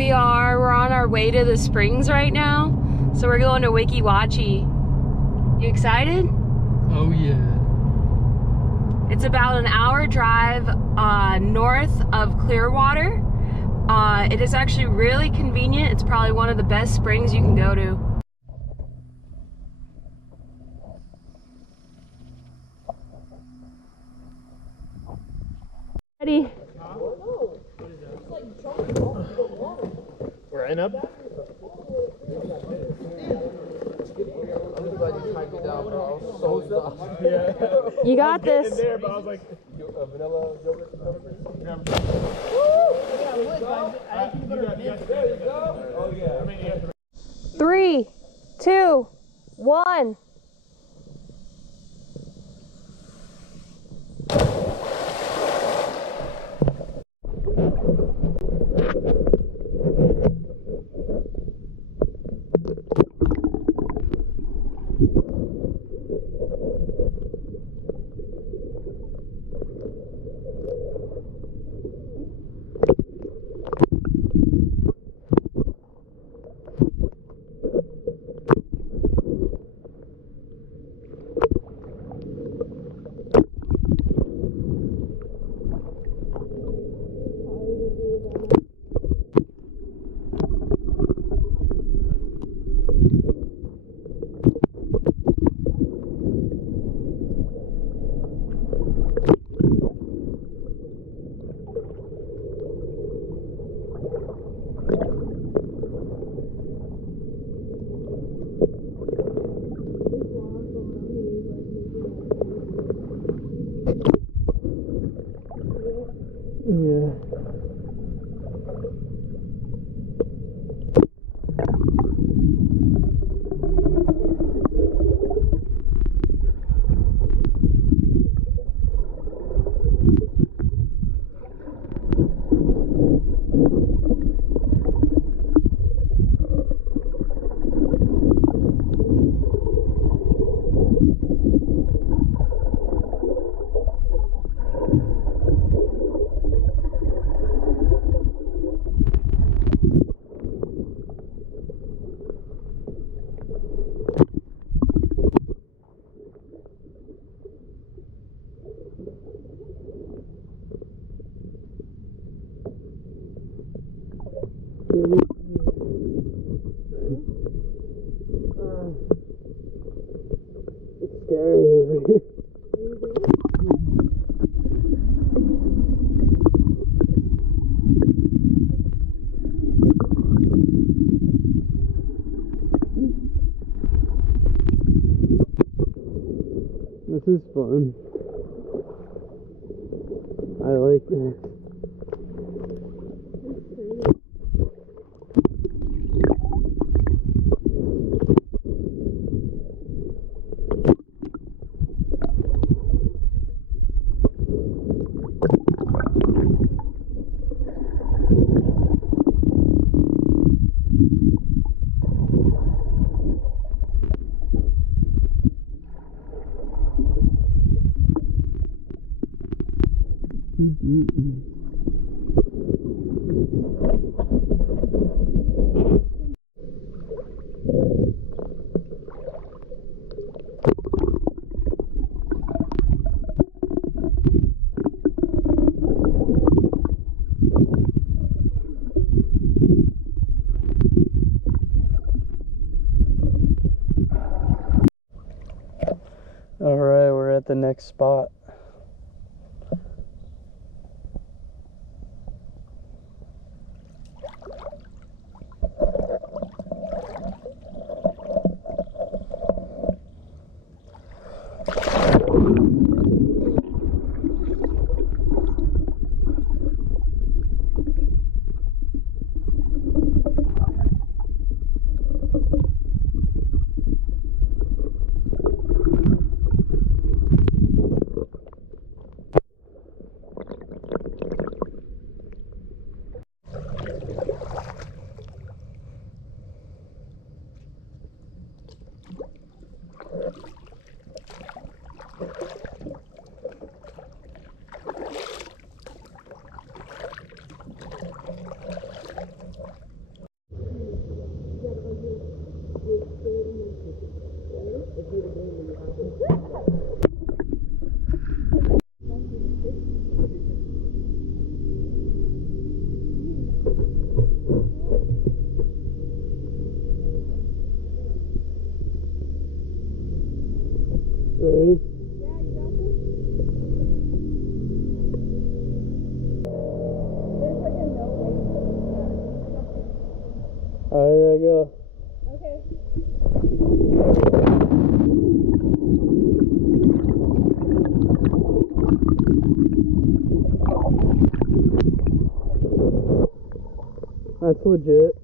We're on our way to the springs right now. So we're going to Weeki, Wachee. You excited? Oh yeah. It's about an hour drive north of Clearwater. It is actually really convenient. It's probably one of the best springs you can go to. Ready? We're in up. You got this. There, but I was like, vanilla yogurt. There you go. Oh yeah. 3, 2, 1. Yeah. It's scary over here. This is fun. I like this. All right, we're at the next spot. Alright, here I go. Okay. That's legit.